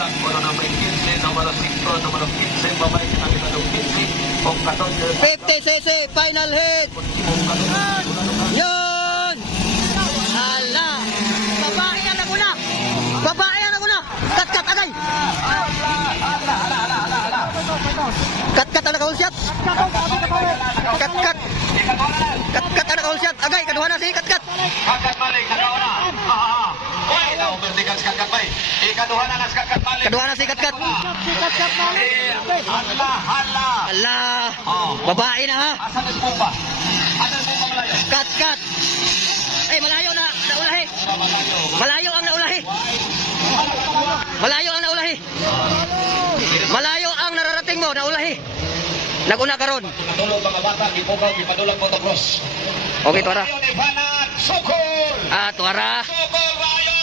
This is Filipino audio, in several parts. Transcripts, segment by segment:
Uno number 15, numero 5, numero 15, babae sa kapitalo 15, o 14. 50cc, final hit. Yun! Ala! Babae yan ako na! Babae yan ako na! Kat-kat agay! Kat-kat ang nakahulsyat! Kat-kat! Kat-kat ang nakahulsyat! Agay! Kaduha na si kat-kat! Kakat balik, nagawa na. Uy, na-overtikan si kakat balik. Ikaduha na nas kakat balik. Kaduha na si kat-kat! Hala, hala. Ala! Babae na ha! Asan ang bomba? Asan ang bomba malayo? Kat-kat! Eh, malayo na! Naulahi! Malayo ang naulahi! Malayo ang naulahi! Malayo ang nararating mo, naulahi! Naguna ka ron. Tulog mga bata, gipugaw, gipadulang motocross. Okay, tuara. Rayon Ivanat, Sukol! Tuara. Sukol, Rayon!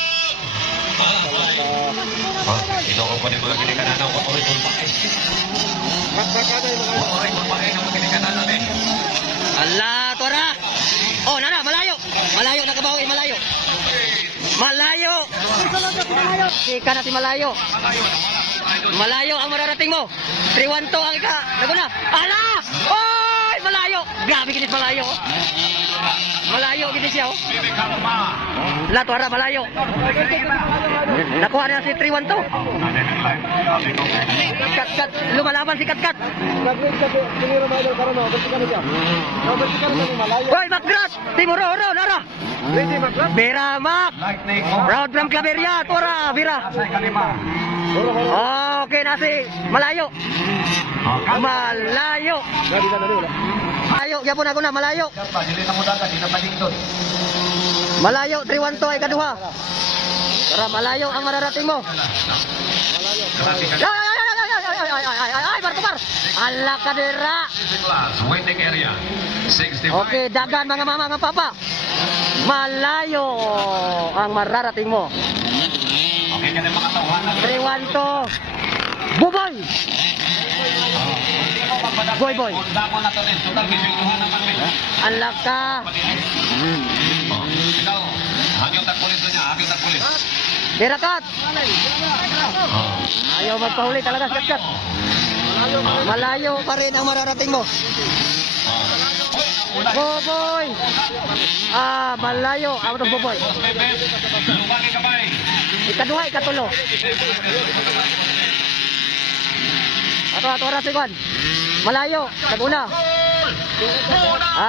Ino ko ni mga kinikanan ko rin kung bakit. Oray kung bakit ang kinikanan natin. Ala, tuara. Oh, nana, malayo. Malayo, nakabawi, malayo. Malayo. Ika natin malayo. Malayo ang mararating mo. 312 ang ika. Naguna. Ala! Oy, malayo. Grabe ginis malayo. Malayo ginis siya. La, tuara, malayo. Nakuha na si 312. Kat-kat. Lumalaban si kat-kat. Hoy, Macgrat! Timuro-oro, nara! Bira, Mac! Proud from Claveria, tuara, Bira. Okay, nasi. Malayo. Malayo. Malayo, yapon ako na, malayo. Malayo, 312 ay kaduha. Tara, malayo ang mararating mo. Ay, bar. Ala kadera. Waiting area. 65. Okay, dagan mga mama, mga papa. Malayo ang mararating mo. Okay, kaya mga tawanan. 312. Buboy. Boy. Damo na to din. Total gisuhan naman din. Ala ka. Ikaw, hanggang tagpulis niya, hanggang tagpulis. Dirakat. Ayaw magpahuli talaga, kat-kat. Malayo pa rin ang mararating mo. Boboy. Malayo. Out of Boboy. Lumaki kamay. Ikaduha, ikatulo. Ato, oras iguan. Malayo. Naguna.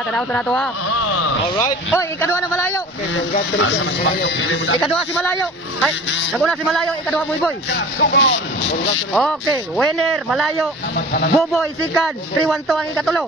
Tanaw to ha. Alright. Oy, ikaduha na malayo. Ikaduha si malayo. Ay, naguna si malayo, ikaduha Boyboy. Okay, winner, malayo. Boboy, sikan, 312 ang ikatulo.